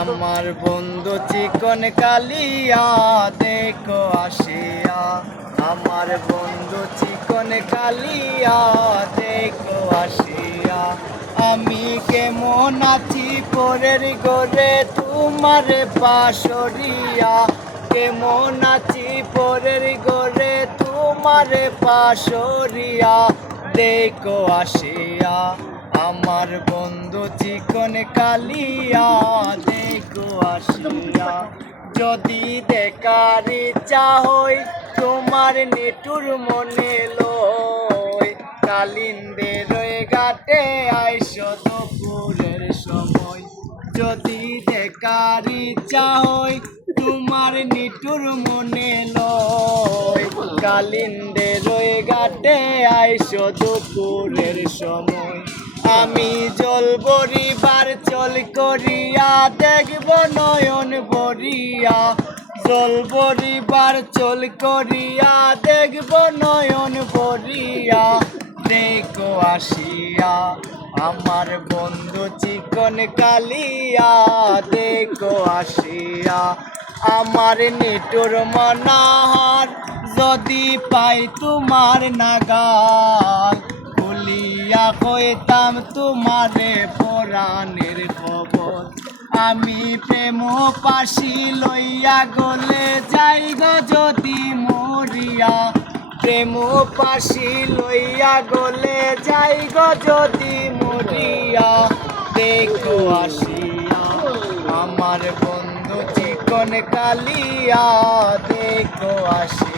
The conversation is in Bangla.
আমার বন্ধু চিকন কালিয়া দেখো আসিয়া, আমার বন্ধু চিকন কালিয়া দেখো আসিয়া। আমি কেমন আছি পরের ঘরে তোমার পাশরিয়া, কেমন আছি পরের ঘরে তোমার পাশরিয়া দেখো আসিয়া। আমার বন্ধু চিকন কালিয়া দেখো আসিয়া। যদি দেখার ইচ্ছা হই তোমার নিঠুর মনে লই, কালিন্দের ঘাটে আইসো দুপুরের সময়। যদি দেখার ইচ্ছা হই তোমার নিঠুর মনে লই, কালিন্দের ঘাটে আইসো দুপুরের সময়। আমি জল বরিবার চল করিয়া দেখব নয়ন বরিয়া, জল বরিবার চল করিয়া দেখব নয়ন বরিয়া দেখো আসিয়া। আমার বন্ধু চিকন কালিয়া দেখো আসিয়া। আমার নিঠুর মনাহার যদি পাই তোমার নাগাল, খুলিয়া কইতাম তোমারে পরাণের খবর। আমি প্রেম পাশি লইয়া গলে যাই গো যদি মরিয়া, প্রেম পাশি লইয়া গলে যাই গো যদি মরিয়া দেখো আসিয়া। আমার বন্ধু চিকন কালিয়া দেখো আসিয়া।